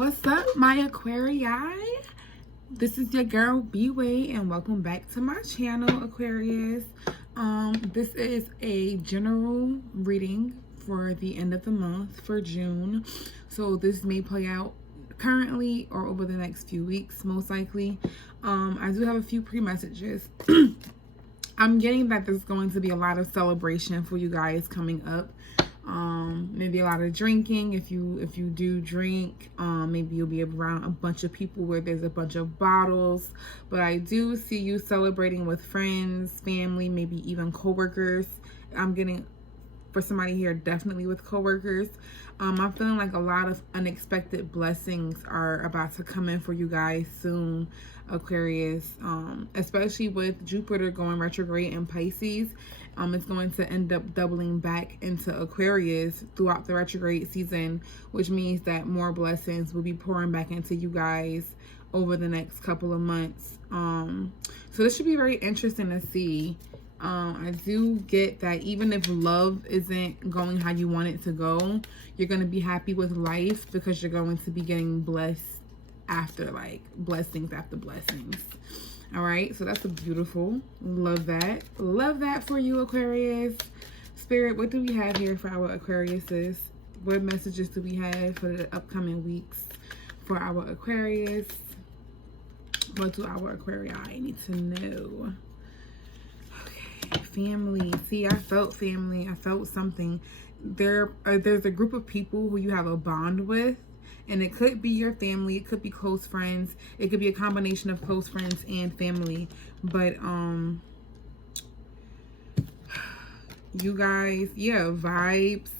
What's up, my Aquarii? This is your girl B-Way, and welcome back to my channel, Aquarius. This is a general reading for the end of the month for June. So this may play out currently or over the next few weeks, most likely. I do have a few pre-messages. I'm getting that there's going to be a lot of celebration for you guys coming up. Maybe a lot of drinking if you do drink. Maybe you'll be around a bunch of people where there's a bunch of bottles. But I do see you celebrating with friends, family, maybe even co-workers. I'm getting, for somebody here, definitely with co-workers. I'm feeling like a lot of unexpected blessings are about to come in for you guys soon, Aquarius, especially with Jupiter going retrograde in Pisces. It's going to end up doubling back into Aquarius throughout the retrograde season, which means that more blessings will be pouring back into you guys over the next couple of months. So this should be very interesting to see. I do get that even if love isn't going how you want it to go, you're going to be happy with life because you're going to be getting blessed after, like, blessings after blessings. All right, so that's a beautiful. Love that for you, Aquarius. Spirit, what do we have here for our Aquariuses? What messages do we have for the upcoming weeks for our Aquarius? What do our Aquarii need to know? Okay, family. See, I felt family. I felt something. There's a group of people who you have a bond with. And it could be your family, it could be close friends, it could be a combination of close friends and family. But you guys, yeah, vibes.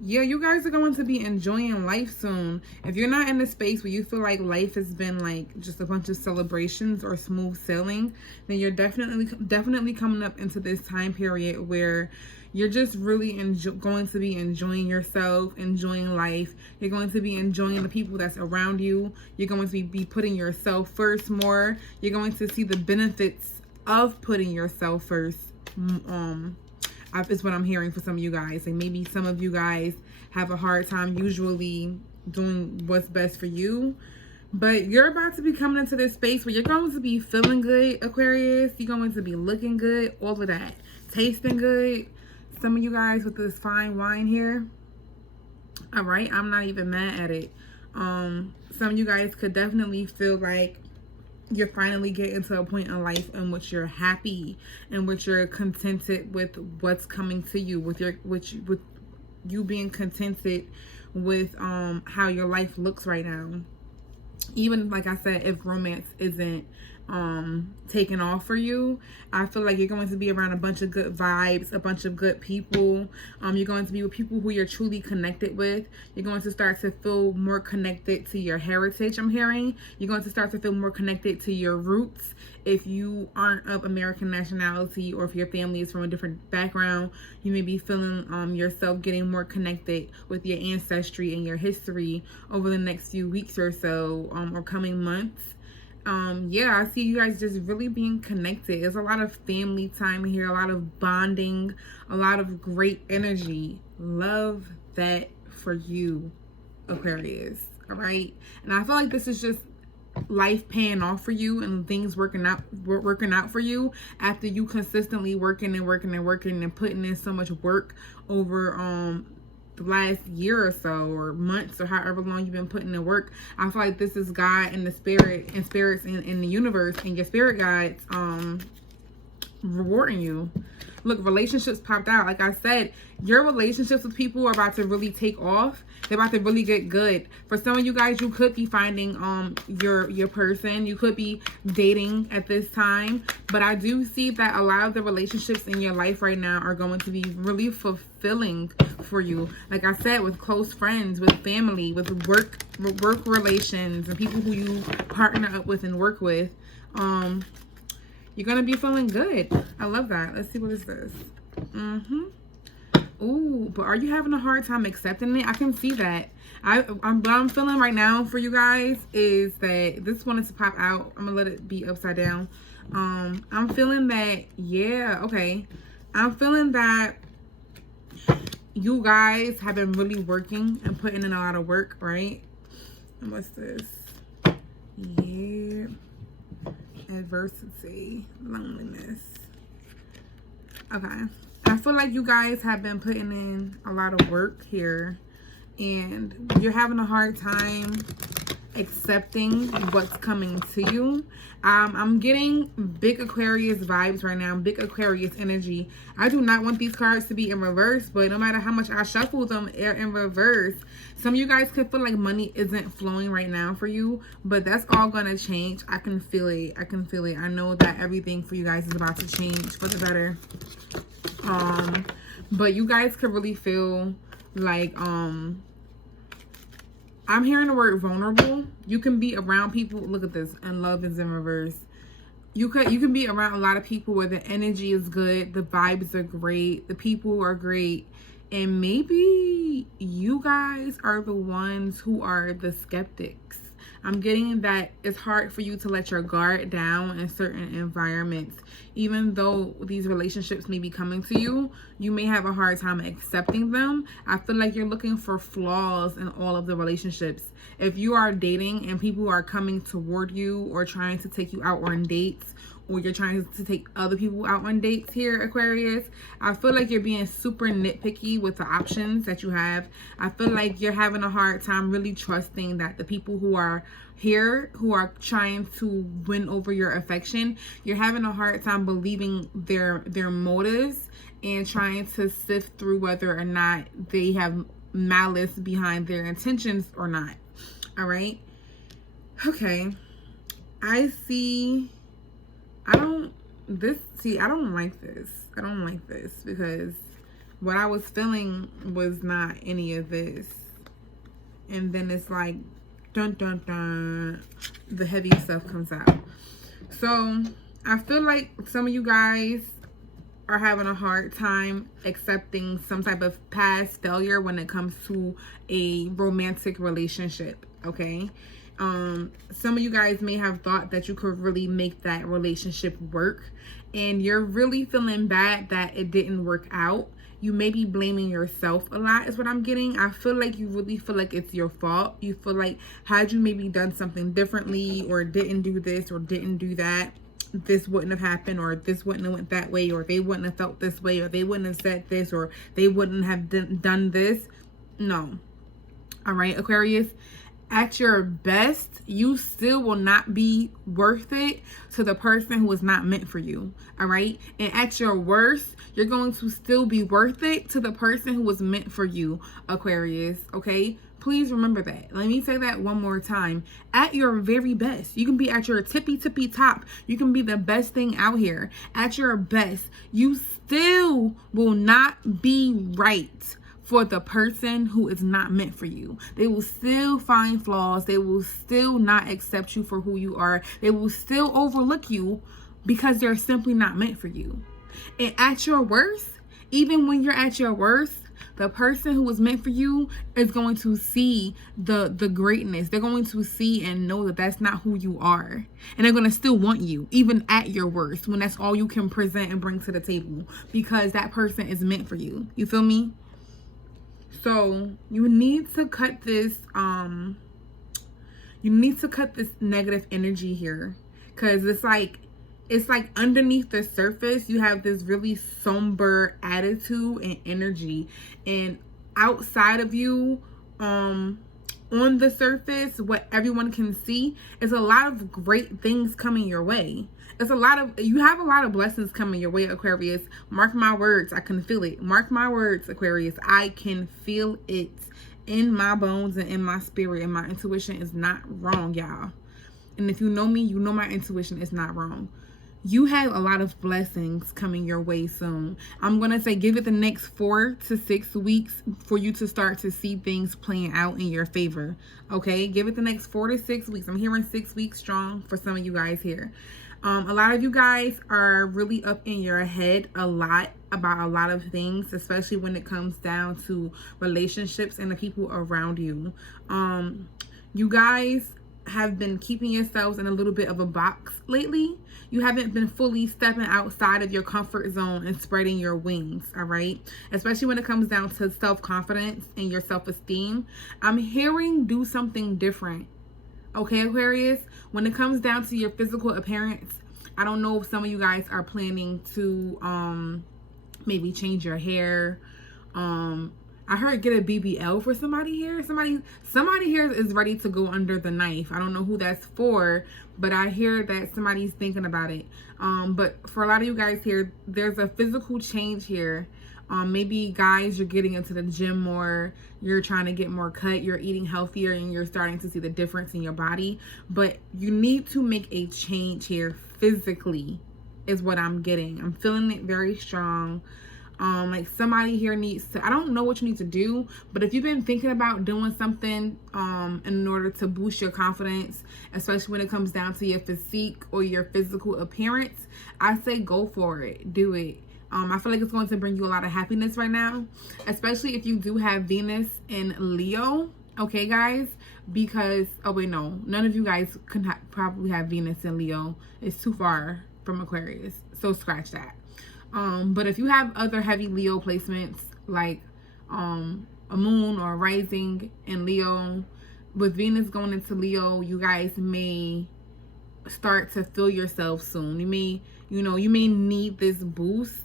Yeah, you guys are going to be enjoying life soon. If you're not in a space where you feel like life has been like just a bunch of celebrations or smooth sailing, then you're definitely coming up into this time period where you're just really going to be enjoying yourself, enjoying life. You're going to be enjoying the people that's around you. You're going to be putting yourself first more. You're going to see the benefits of putting yourself first. Is what I'm hearing for some of you guys. And maybe some of you guys have a hard time usually doing what's best for you. But you're about to be coming into this space where you're going to be feeling good, Aquarius. You're going to be looking good, all of that. Tasting good. Some of you guys with this fine wine here. All right, I'm not even mad at it. Some of you guys could definitely feel like you're finally getting to a point in life in which you're happy and which you're contented with what's coming to you, with you being contented with how your life looks right now. Even like I said, if romance isn't taking off for you, I feel like you're going to be around a bunch of good vibes, a bunch of good people. You're going to be with people who you're truly connected with. You're going to start to feel more connected to your heritage, I'm hearing. You're going to start to feel more connected to your roots. If you aren't of American nationality, or if your family is from a different background, you may be feeling yourself getting more connected with your ancestry and your history over the next few weeks or so, or coming months. Yeah, I see you guys just really being connected. There's a lot of family time here, a lot of bonding, a lot of great energy. Love that for you, Aquarius. All right, and I feel like this is just life paying off for you and things working out for you after you consistently working and putting in so much work over the last year or so, or months, or however long you've been putting in work. I feel like this is God and the spirit and spirits in the universe and your spirit guides rewarding you. Look, relationships popped out. Like I said, your relationships with people are about to really take off. They're about to really get good. For some of you guys, you could be finding your person. You could be dating at this time. But I do see that a lot of the relationships in your life right now are going to be really fulfilling for you. Like I said, with close friends, with family, with work relations, and people who you partner up with and work with. You're going to be feeling good. I love that. Let's see, what is this? Ooh, but are you having a hard time accepting it? I can see that. What I'm feeling right now for you guys is that this wanted to pop out. I'm going to let it be upside down. I'm feeling that, yeah, okay. I'm feeling that you guys have been really working and putting in a lot of work, right? And what's this? Yeah. Adversity, loneliness. Okay. I feel like you guys have been putting in a lot of work here, and you're having a hard time accepting what's coming to you. I'm getting big Aquarius vibes right now, big Aquarius energy. I do not want these cards to be in reverse, but no matter how much I shuffle them, they're in reverse. Some of you guys could feel like money isn't flowing right now for you, but that's all gonna change. I can feel it. I can feel it. I know that everything for you guys is about to change for the better. But you guys could really feel like I'm hearing the word vulnerable. You can be around people. Look at this. And love is in reverse. You can be around a lot of people where the energy is good. The vibes are great. The people are great. And maybe you guys are the ones who are the skeptics. I'm getting that it's hard for you to let your guard down in certain environments. Even though these relationships may be coming to you, you may have a hard time accepting them. I feel like you're looking for flaws in all of the relationships. If you are dating and people are coming toward you or trying to take you out on dates, or you're trying to take other people out on dates here, Aquarius, I feel like you're being super nitpicky with the options that you have. I feel like you're having a hard time really trusting that the people who are here, who are trying to win over your affection, you're having a hard time believing their motives and trying to sift through whether or not they have malice behind their intentions or not. All right. Okay. I don't like this. I don't like this because what I was feeling was not any of this. And then it's like, dun, dun, dun, the heavy stuff comes out. So I feel like some of you guys are having a hard time accepting some type of past failure when it comes to a romantic relationship, okay? Some of you guys may have thought that you could really make that relationship work, and you're really feeling bad that it didn't work out. You may be blaming yourself a lot is what I'm getting. I feel like you really feel like it's your fault. You feel like had you maybe done something differently or didn't do this or didn't do that, this wouldn't have happened, or this wouldn't have went that way, or they wouldn't have felt this way, or they wouldn't have said this, or they wouldn't have done this. No. All right, Aquarius. At your best, you still will not be worth it to the person who is not meant for you. All right. And at your worst, you're going to still be worth it to the person who was meant for you, Aquarius. Okay. Please remember that. Let me say that one more time. At your very best, you can be at your tippy top. You can be the best thing out here. At your best, you still will not be right for the person who is not meant for you. They will still find flaws. They will still not accept you for who you are. They will still overlook you because they're simply not meant for you. And at your worst, even when you're at your worst, the person who was meant for you is going to see the greatness. They're going to see and know that that's not who you are. And they're going to still want you, even at your worst, when that's all you can present and bring to the table, because that person is meant for you. You feel me? So you need to cut this negative energy here, because it's like underneath the surface you have this really somber attitude and energy, and outside of you, on the surface, what everyone can see is a lot of great things coming your way. You have a lot of blessings coming your way, Aquarius. Mark my words, I can feel it. Mark my words, Aquarius, I can feel it in my bones and in my spirit, and my intuition is not wrong, y'all. And if you know me, you know my intuition is not wrong. You have a lot of blessings coming your way soon. I'm going to say give it the next 4 to 6 weeks for you to start to see things playing out in your favor. Okay? Give it the next 4 to 6 weeks. I'm hearing 6 weeks strong for some of you guys here. A lot of you guys are really up in your head a lot about a lot of things, especially when it comes down to relationships and the people around you. You guys have been keeping yourselves in a little bit of a box lately. You haven't been fully stepping outside of your comfort zone and spreading your wings, all right? Especially when it comes down to self-confidence and your self-esteem. I'm hearing do something different. Okay, Aquarius? When it comes down to your physical appearance, I don't know if some of you guys are planning to maybe change your hair. I heard get a BBL for somebody here. Somebody here is ready to go under the knife. I don't know who that's for, but I hear that somebody's thinking about it. But for a lot of you guys here, there's a physical change here. Maybe guys, you're getting into the gym more, you're trying to get more cut, you're eating healthier, and you're starting to see the difference in your body. But you need to make a change here physically is what I'm getting. I'm feeling it very strong. Like somebody here needs to, I don't know what you need to do, but if you've been thinking about doing something in order to boost your confidence, especially when it comes down to your physique or your physical appearance, I say go for it. Do it. I feel like it's going to bring you a lot of happiness right now, especially if you do have Venus in Leo. Okay, guys, because, oh wait, no, none of you guys can probably have Venus in Leo. It's too far from Aquarius, so scratch that. But if you have other heavy Leo placements, like a moon or a rising in Leo, with Venus going into Leo, you guys may start to feel yourself soon. You may need this boost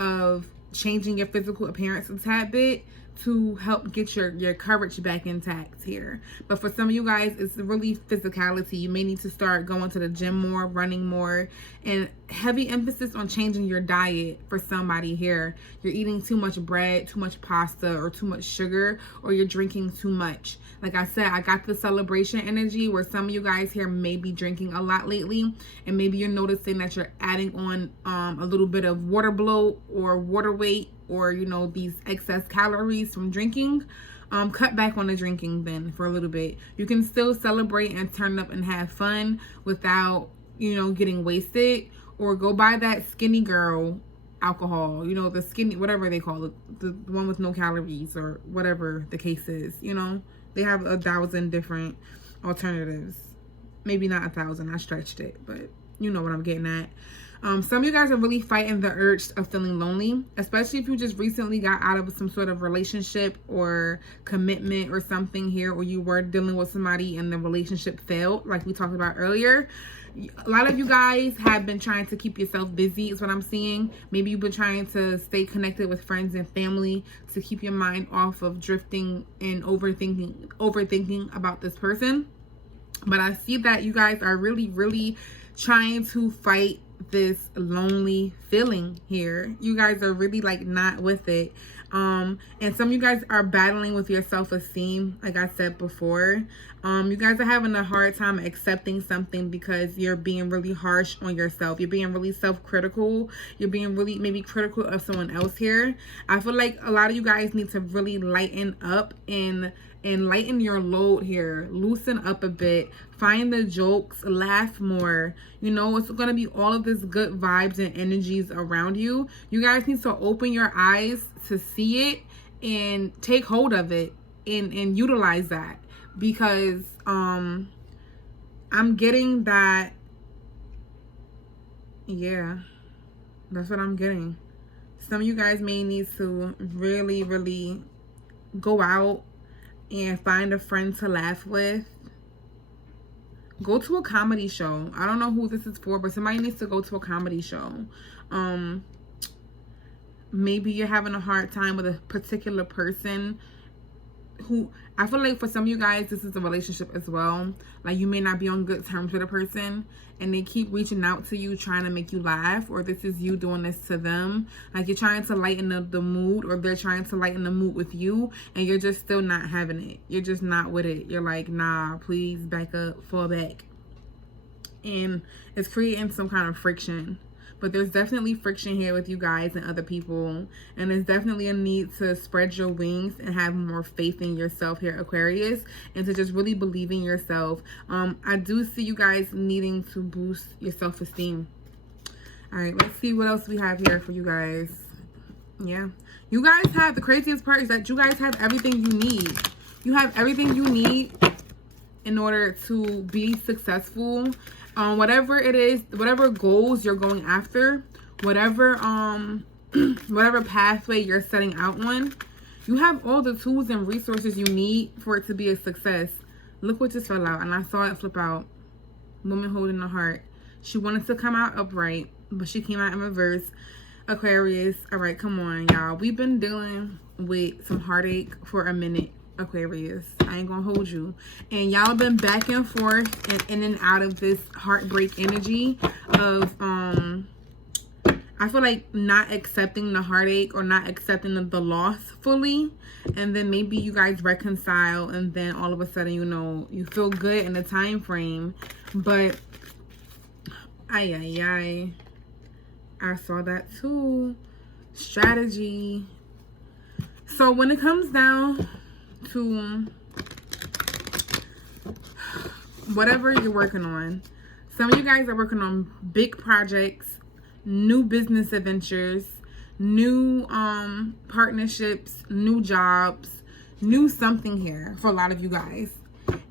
of changing your physical appearance a tad bit to help get your courage back intact here. But for some of you guys, it's really physicality. You may need to start going to the gym more, running more, and heavy emphasis on changing your diet for somebody here. You're eating too much bread, too much pasta, or too much sugar, or you're drinking too much. Like I said, I got the celebration energy where some of you guys here may be drinking a lot lately, and maybe you're noticing that you're adding on a little bit of water bloat or water weight, or these excess calories from drinking. Cut back on the drinking then for a little bit. You can still celebrate and turn up and have fun without getting wasted, or go buy that skinny girl alcohol, the skinny, whatever they call it, the one with no calories, or whatever the case is. They have 1,000 different alternatives. Maybe not 1,000, I stretched it, but you know what I'm getting at. Some of you guys are really fighting the urge of feeling lonely, especially if you just recently got out of some sort of relationship or commitment or something here, or you were dealing with somebody and the relationship failed, like we talked about earlier. A lot of you guys have been trying to keep yourself busy is what I'm seeing. Maybe you've been trying to stay connected with friends and family to keep your mind off of drifting and overthinking about this person. But I see that you guys are really, really trying to fight this lonely feeling here. You guys are really not with it. And some of you guys are battling with your self-esteem, like I said before. You guys are having a hard time accepting something because you're being really harsh on yourself. You're being really self-critical. You're being really maybe critical of someone else here. I feel like a lot of you guys need to really lighten up and lighten your load here. Loosen up a bit. Find the jokes. Laugh more. It's going to be all of this good vibes and energies around you. You guys need to open your eyes to see it and take hold of it and utilize that, because I'm getting that. Yeah, that's what I'm getting. Some of you guys may need to really, really go out and find a friend to laugh with. Go to a comedy show. I don't know who this is for, but somebody needs to go to a comedy show. Maybe you're having a hard time with a particular person who, I feel like for some of you guys, this is a relationship as well. Like you may not be on good terms with a person and they keep reaching out to you trying to make you laugh, or this is you doing this to them. Like you're trying to lighten the mood, or they're trying to lighten the mood with you, and you're just still not having it. You're just not with it. You're like, nah, please back up, fall back. And it's creating some kind of friction. But there's definitely friction here with you guys and other people. And there's definitely a need to spread your wings and have more faith in yourself here, Aquarius. And to just really believe in yourself. I do see you guys needing to boost your self-esteem. All right, let's see what else we have here for you guys. Yeah. You guys have, the craziest part is that you guys have everything you need. You have everything you need in order to be successful, whatever it is, whatever goals you're going after, whatever whatever pathway you're setting out on, you have all the tools and resources you need for it to be a success. Look what just fell out, and I saw it flip out. Woman holding the heart. She wanted to come out upright, but she came out in reverse. Aquarius, all right, come on, y'all. We've been dealing with some heartache for a minute, Aquarius. I ain't gonna hold you. And y'all been back and forth and in and out of this heartbreak energy of I feel like not accepting the heartache or not accepting the loss fully. And then maybe you guys reconcile, and then all of a sudden, you know, you feel good in the time frame. But I saw that too. Strategy. So when it comes down to whatever you're working on, some of you guys are working on big projects, new business adventures, new partnerships, new jobs, new something here for a lot of you guys.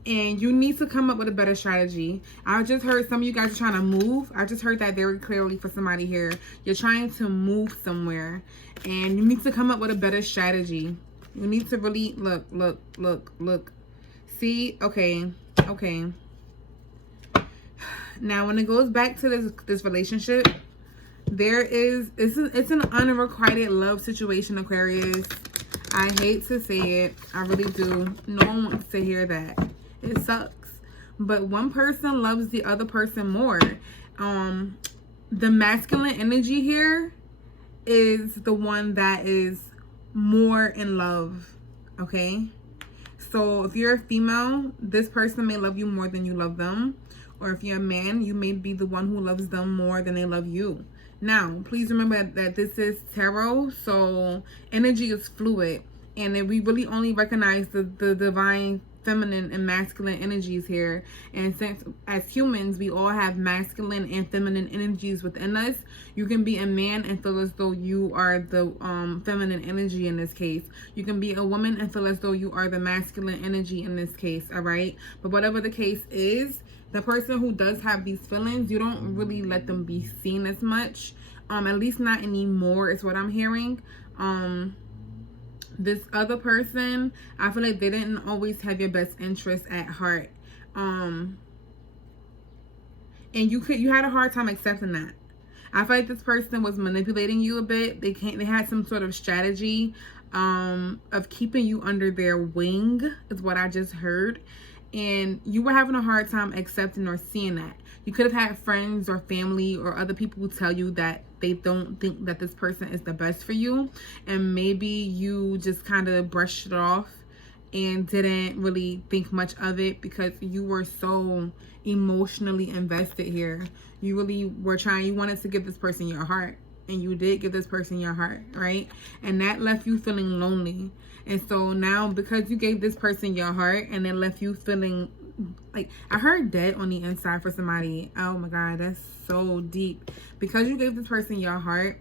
And you need to come up with a better strategy. I just heard some of you guys are trying to move. I just heard that very clearly for somebody here. You're trying to move somewhere, and you need to come up with a better strategy. You need to really look. See, okay. Now, when it goes back to this relationship, it's an unrequited love situation, Aquarius. I hate to say it. I really do. No one wants to hear that. It sucks. But one person loves the other person more. The masculine energy here is the one that is more in love. Okay? So if you're a female, this person may love you more than you love them. Or if you're a man, you may be the one who loves them more than they love you. Now, please remember that this is tarot, so energy is fluid. And then we really only recognize the divine feminine and masculine energies here. And since as humans, we all have masculine and feminine energies within us, you can be a man and feel as though you are the feminine energy in this case. You can be a woman and feel as though you are the masculine energy in this case, all right? But whatever the case is, the person who does have these feelings, you don't really let them be seen as much. At least not anymore is what I'm hearing. This other person, I feel like they didn't always have your best interest at heart. And you had a hard time accepting that. I feel like this person was manipulating you a bit. They had some sort of strategy of keeping you under their wing, is what I just heard. And you were having a hard time accepting or seeing that. You could have had friends or family or other people who tell you that they don't think that this person is the best for you. And maybe you just kind of brushed it off and didn't really think much of it because you were so emotionally invested here. You really were you wanted to give this person your heart. And you did give this person your heart, right? And that left you feeling lonely. And so now, because you gave this person your heart and it left you feeling like, I heard dead on the inside for somebody. Oh my God, that's so deep. Because you gave this person your heart,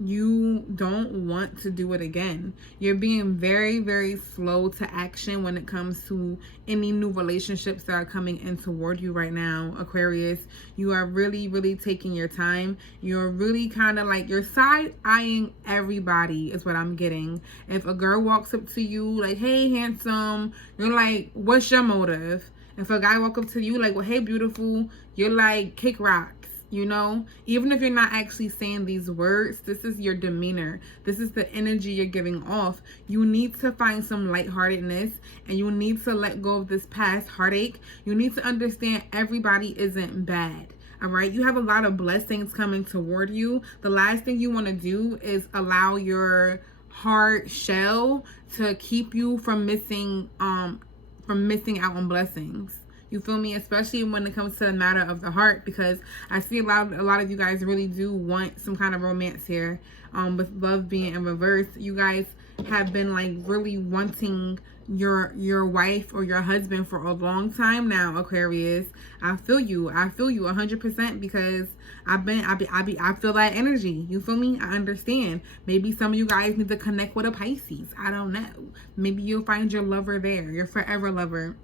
you don't want to do it again. You're being very, very slow to action when it comes to any new relationships that are coming in toward you right now, Aquarius. You are really, really taking your time. You're really kind of like, you're side-eyeing everybody is what I'm getting. If a girl walks up to you like, hey, handsome, you're like, what's your motive? If a guy walks up to you like, well, hey, beautiful, you're like, kick rocks. You know, even if you're not actually saying these words, this is your demeanor. This is the energy you're giving off. You need to find some lightheartedness, and you need to let go of this past heartache. You need to understand everybody isn't bad. All right. You have a lot of blessings coming toward you. The last thing you want to do is allow your hard shell to keep you from missing out on blessings. You feel me? Especially when it comes to the matter of the heart, because I see a lot of you guys really do want some kind of romance here. With love being in reverse, you guys have been like really wanting your wife or your husband for a long time now, Aquarius. I feel you 100% because I feel that energy. You feel me? I understand. Maybe some of you guys need to connect with a Pisces. I don't know. Maybe you'll find your lover there, your forever lover.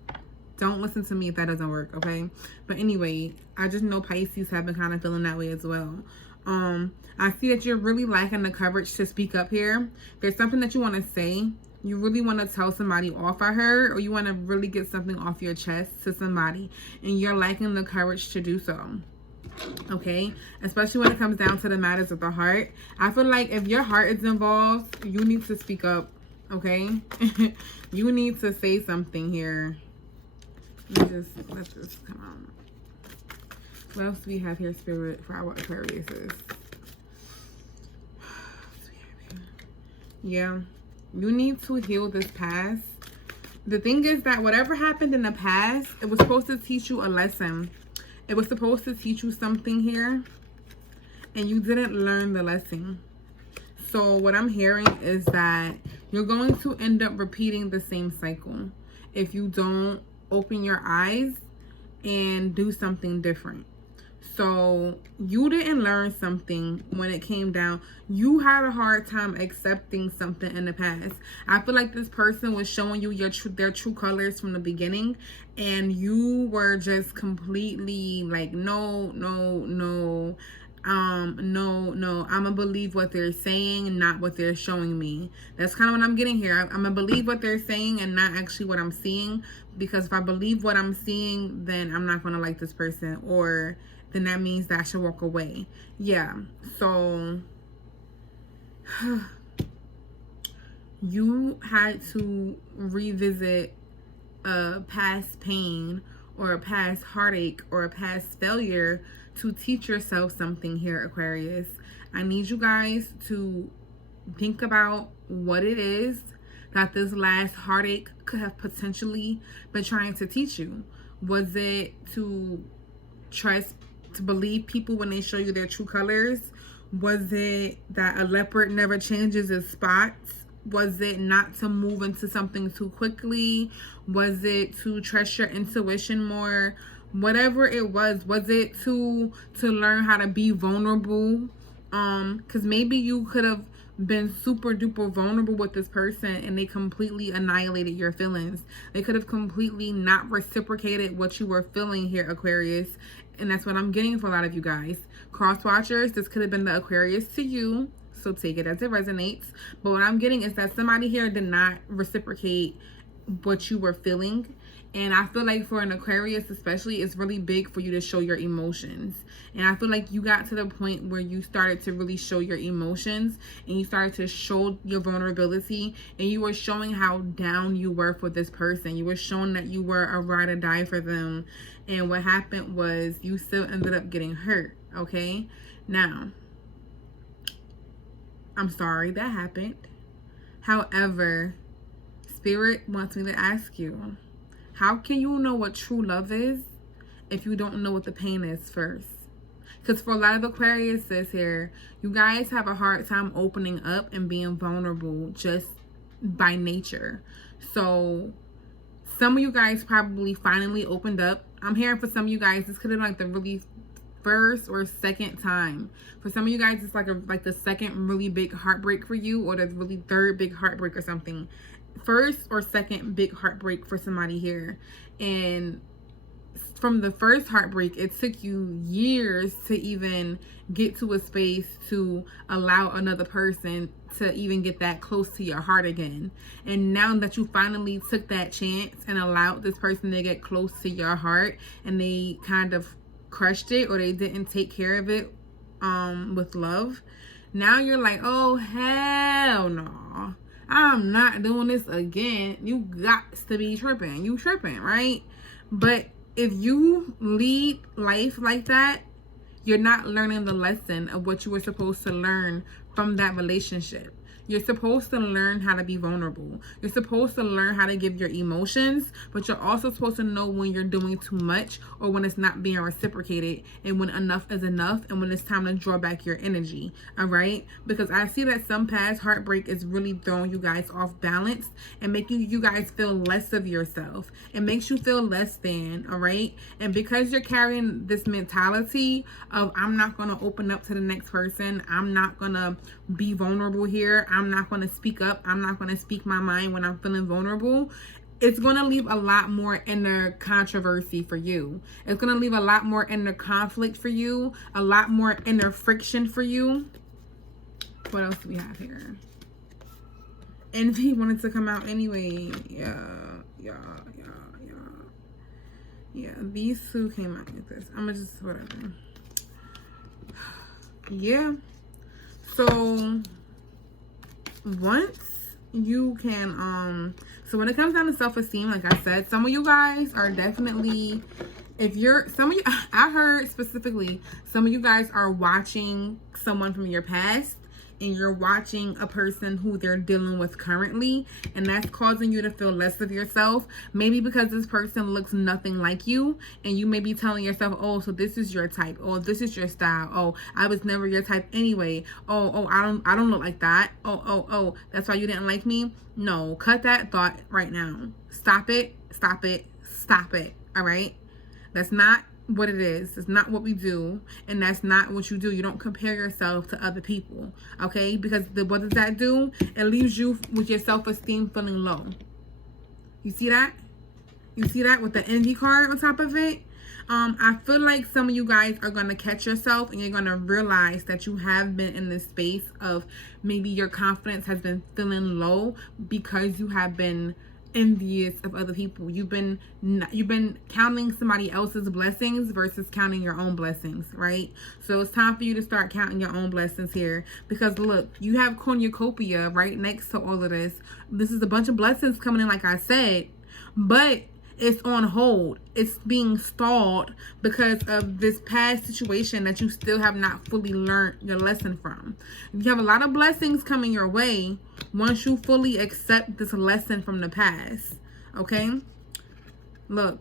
don't listen to me if that doesn't work, okay? But anyway, I just know Pisces have been kind of feeling that way as well. I see that you're really lacking the courage to speak up here. There's something that you want to say. You really want to tell somebody off, I heard, or you want to really get something off your chest to somebody, and you're lacking the courage to do so. Okay, especially when it comes down to the matters of the heart. I feel like if your heart is involved, you need to speak up. Okay, you need to say something here. Let's just come on. What else do we have here, Spirit, for our Aquariuses? Yeah, you need to heal this past. The thing is that whatever happened in the past, it was supposed to teach you a lesson. It was supposed to teach you something here, and you didn't learn the lesson. So what I'm hearing is that you're going to end up repeating the same cycle if you don't open your eyes and do something different. So you didn't learn something when it came down. You had a hard time accepting something in the past. I feel like this person was showing you their true colors from the beginning, and you were just completely like, no, I'm gonna believe what they're saying, not what they're showing me. That's kind of what I'm getting here. I'm gonna believe what they're saying and not actually what I'm seeing, because if I believe what I'm seeing, then I'm not gonna like this person, or then that means that I should walk away. Yeah, so you had to revisit a past pain or a past heartache or a past failure to teach yourself something here, Aquarius. I need you guys to think about what it is that this last heartache could have potentially been trying to teach you. Was it to trust, to believe people when they show you their true colors? Was it that a leopard never changes its spots? Was it not to move into something too quickly? Was it to trust your intuition more? Whatever it was it to learn how to be vulnerable? Because maybe you could have been super duper vulnerable with this person and they completely annihilated your feelings. They could have completely not reciprocated what you were feeling here, Aquarius. And that's what I'm getting for a lot of you guys. Cross watchers, this could have been the Aquarius to you, so take it as it resonates. But what I'm getting is that somebody here did not reciprocate what you were feeling. And I feel like for an Aquarius especially, it's really big for you to show your emotions. And I feel like you got to the point where you started to really show your emotions, and you started to show your vulnerability, and you were showing how down you were for this person. You were showing that you were a ride or die for them. And what happened was you still ended up getting hurt, okay? Now, I'm sorry that happened. However, Spirit wants me to ask you, how can you know what true love is if you don't know what the pain is first? Because for a lot of Aquariuses here, you guys have a hard time opening up and being vulnerable just by nature. So some of you guys probably finally opened up. I'm hearing for some of you guys, this could have been like the really first or second time. For some of you guys, it's like the second really big heartbreak for you, or the really third big heartbreak or something. First or second big heartbreak for somebody here. And from the first heartbreak, it took you years to even get to a space to allow another person to even get that close to your heart again. And now that you finally took that chance and allowed this person to get close to your heart, and they kind of crushed it, or they didn't take care of it with love, now you're like, oh hell no, I'm not doing this again. You got to be tripping. You tripping, right? But if you lead life like that, you're not learning the lesson of what you were supposed to learn from that relationship. You're supposed to learn how to be vulnerable. You're supposed to learn how to give your emotions, but you're also supposed to know when you're doing too much, or when it's not being reciprocated, and when enough is enough, and when it's time to draw back your energy. All right? Because I see that some past heartbreak is really throwing you guys off balance and making you guys feel less of yourself. It makes you feel less than, all right? And because you're carrying this mentality of, I'm not going to open up to the next person, I'm not going to be vulnerable here, I'm not going to speak up, I'm not going to speak my mind when I'm feeling vulnerable, it's going to leave a lot more inner controversy for you. It's going to leave a lot more inner conflict for you, a lot more inner friction for you. What else do we have here? Envy wanted to come out anyway. Yeah, these two came out like this. I'm gonna just, whatever. Yeah. So, once you can, so when it comes down to self-esteem, like I said, some of you guys are definitely, I heard specifically, some of you guys are watching someone from your past, and you're watching a person who they're dealing with currently, and that's causing you to feel less of yourself. Maybe because this person looks nothing like you, and you may be telling yourself, oh, so this is your type, oh, this is your style, oh, I was never your type anyway, oh, I don't look like that, oh, that's why you didn't like me. No, cut that thought right now. Stop it. All right, that's not what it is. It's not what we do, and that's not what you do. You don't compare yourself to other people, okay? Because what does that do? It leaves you with your self-esteem feeling low. You see that? You see that with the envy card on top of it? I feel like some of you guys are going to catch yourself, and you're going to realize that you have been in this space of maybe your confidence has been feeling low because you have been envious of other people. You've been counting somebody else's blessings versus counting your own blessings, right? So it's time for you to start counting your own blessings here, because look, you have cornucopia right next to all of this. This is a bunch of blessings coming in, like I said, but it's on hold. It's being stalled because of this past situation that you still have not fully learned your lesson from. You have a lot of blessings coming your way once you fully accept this lesson from the past, okay? Look,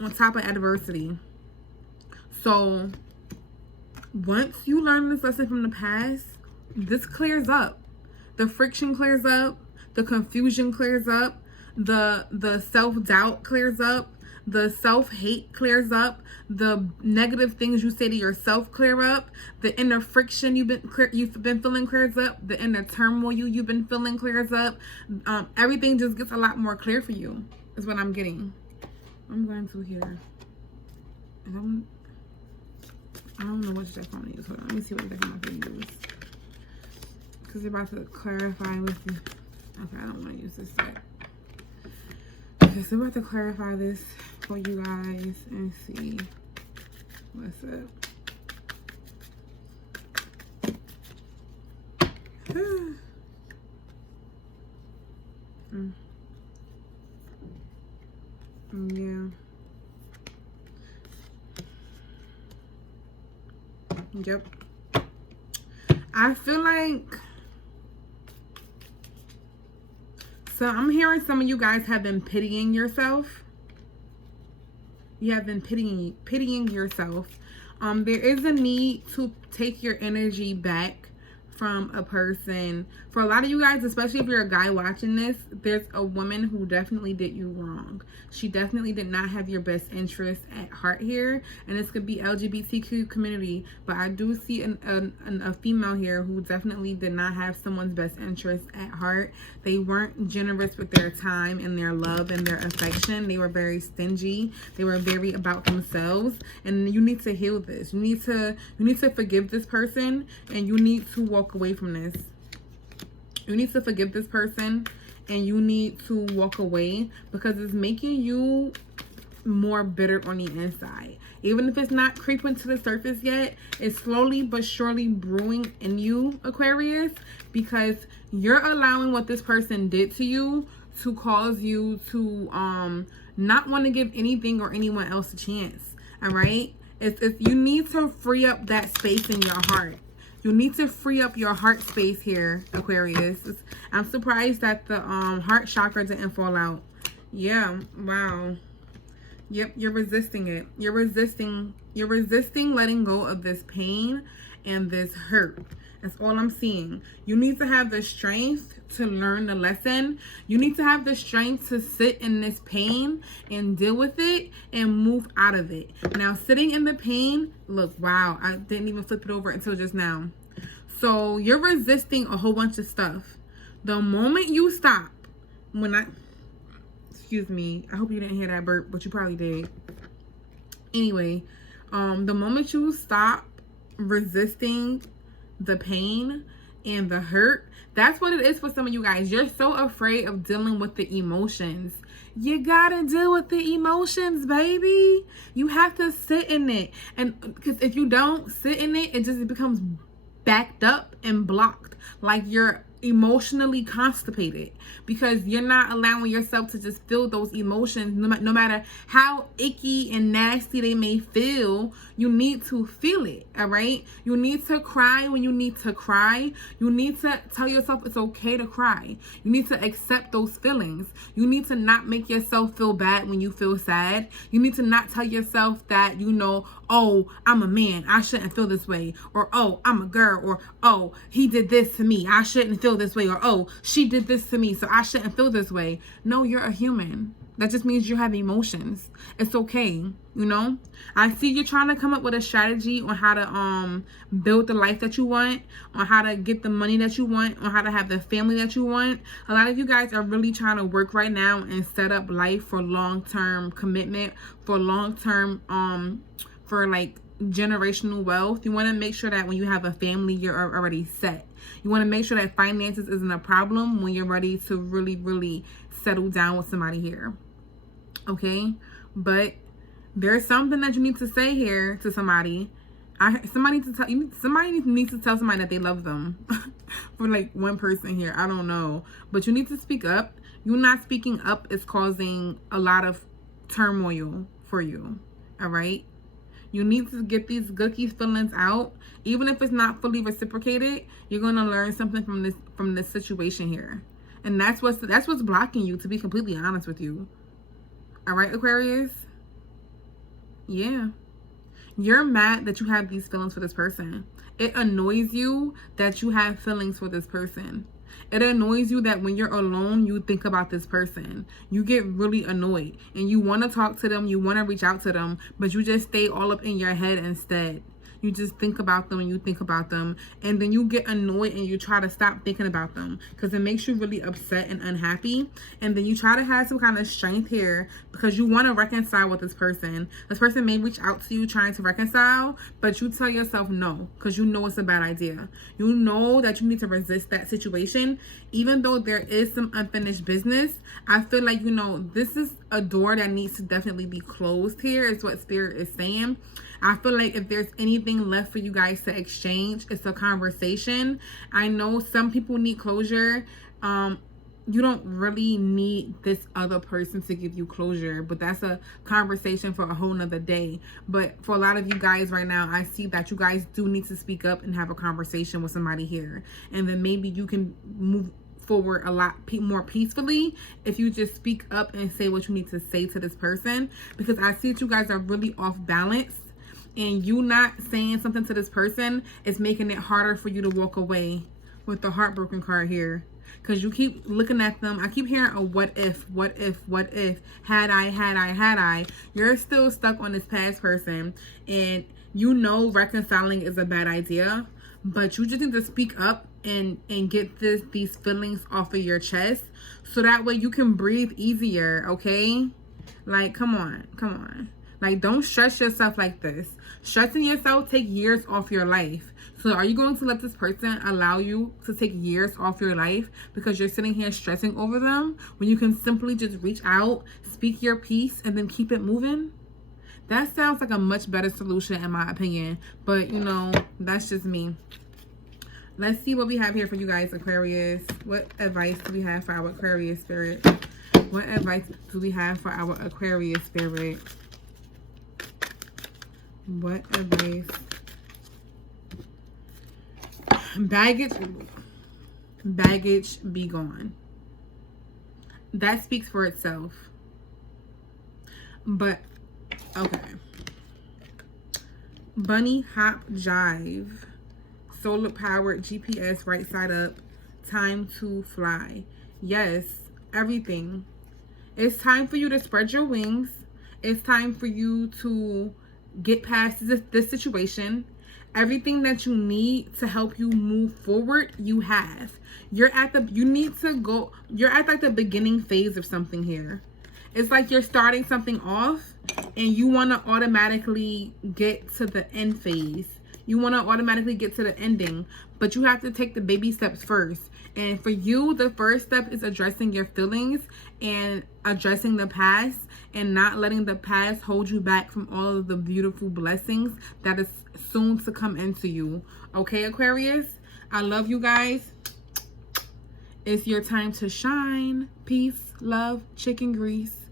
on top of adversity. So, once you learn this lesson from the past, this clears up. The friction clears up. The confusion clears up. The self-doubt clears up. The self-hate clears up. The negative things you say to yourself clear up. The inner friction you've been feeling clears up. The inner turmoil you've been feeling clears up. Everything just gets a lot more clear for you, is what I'm getting. I'm going to here. I don't know which deck I'm going to use. Hold on, let me see what deck I'm going to use. Because they're about to clarify with you. Okay, I don't want to use this deck. Okay, so we're about to clarify this for you guys and see what's up. Yeah. Yep. I feel like, so I'm hearing some of you guys have been pitying yourself. You have been pitying yourself. There is a need to take your energy back from a person. For a lot of you guys, especially if you're a guy watching this, there's a woman who definitely did you wrong. She definitely did not have your best interest at heart here, and this could be LGBTQ community, but I do see a female here who definitely did not have someone's best interest at heart. They weren't generous with their time and their love and their affection. They were very stingy. They were very about themselves, and you need to heal this. You need to forgive this person, and you need to walk away from this. You need to forgive this person, and you need to walk away, because it's making you more bitter on the inside. Even if it's not creeping to the surface yet, it's slowly but surely brewing in you, Aquarius, because you're allowing what this person did to you to cause you to not want to give anything or anyone else a chance. All right? It's you need to free up that space in your heart. You need to free up your heart space here, Aquarius. I'm surprised that the heart chakra didn't fall out. Yeah, wow. Yep, you're resisting it. You're resisting letting go of this pain and this hurt. That's all I'm seeing. You need to have the strength to learn the lesson. You need to have the strength to sit in this pain and deal with it and move out of it. Now, sitting in the pain, look, wow, I didn't even flip it over until just now. So you're resisting a whole bunch of stuff. The moment you stop, excuse me. I hope you didn't hear that burp, but you probably did. Anyway, the moment you stop resisting the pain and the hurt, that's what it is for some of you guys. You're so afraid of dealing with the emotions. You gotta deal with the emotions, baby. You have to sit in it. And because if you don't sit in it, it just becomes backed up and blocked. Like you're emotionally constipated because you're not allowing yourself to just feel those emotions. No matter how icky and nasty they may feel, you need to feel it. All right, you need to cry when you need to cry. You need to tell yourself it's okay to cry. You need to accept those feelings. You need to not make yourself feel bad when you feel sad. You need to not tell yourself that, you know, oh, I'm a man, I shouldn't feel this way, or oh, I'm a girl, or oh, he did this to me, I shouldn't feel this way, or oh, she did this to me, so I shouldn't feel this way. No, you're a human. That just means you have emotions. It's okay, you know? I see you're trying to come up with a strategy on how to build the life that you want, on how to get the money that you want, on how to have the family that you want. A lot of you guys are really trying to work right now and set up life for long-term commitment, for long-term for like generational wealth. You want to make sure that when you have a family, you're already set. You want to make sure that finances isn't a problem when you're ready to really settle down with somebody here. Okay, but there's something that you need to say here to somebody. Somebody needs to tell somebody that they love them. For like one person here, I don't know, but you need to speak up. You not speaking up is causing a lot of turmoil for you. All right, you need to get these gooky feelings out. Even if it's not fully reciprocated, you're gonna learn something from this situation here, and that's what's blocking you. To be completely honest with you. All right, Aquarius. Yeah. You're mad that you have these feelings for this person. It annoys you that you have feelings for this person. It annoys you that when you're alone, you think about this person. You get really annoyed and you want to talk to them. You want to reach out to them, but you just stay all up in your head instead. You just think about them and you think about them, and then you get annoyed and you try to stop thinking about them because it makes you really upset and unhappy. And then you try to have some kind of strength here because you want to reconcile with this person. This person may reach out to you trying to reconcile, but you tell yourself no because you know it's a bad idea. You know that you need to resist that situation. Even though there is some unfinished business, I feel like, you know, this is a door that needs to definitely be closed here, is what Spirit is saying. I feel like if there's anything left for you guys to exchange, it's a conversation. I know some people need closure. You don't really need this other person to give you closure, but that's a conversation for a whole nother day. But for a lot of you guys right now, I see that you guys do need to speak up and have a conversation with somebody here. And then maybe you can move forward a lot more peacefully if you just speak up and say what you need to say to this person, because I see that you guys are really off balance. And you not saying something to this person is making it harder for you to walk away with the heartbroken card here. Because you keep looking at them. I keep hearing a what if, had I. You're still stuck on this past person. And you know reconciling is a bad idea. But you just need to speak up and get these feelings off of your chest. So that way you can breathe easier, okay? Like, come on. Like, don't stress yourself like this. Stressing yourself take years off your life. So are you going to let this person allow you to take years off your life because you're sitting here stressing over them when you can simply just reach out, speak your piece, and then keep it moving? That sounds like a much better solution in my opinion. But, you know, that's just me. Let's see what we have here for you guys, Aquarius. What advice do we have for our Aquarius spirit? What advice do we have for our Aquarius spirit? What advice? Baggage be gone. That speaks for itself. But, okay. Bunny hop jive. Solar powered GPS right side up. Time to fly. Yes, everything. It's time for you to spread your wings. It's time for you to get past this situation. Everything that you need to help you move forward, you have. You're at like the beginning phase of something here. It's like you're starting something off and you want to automatically get to the end phase. You want to automatically get to the ending, but you have to take the baby steps first. And for you, the first step is addressing your feelings and addressing the past and not letting the past hold you back from all of the beautiful blessings that is soon to come into you. Okay, Aquarius? I love you guys. It's your time to shine. Peace, love, chicken grease.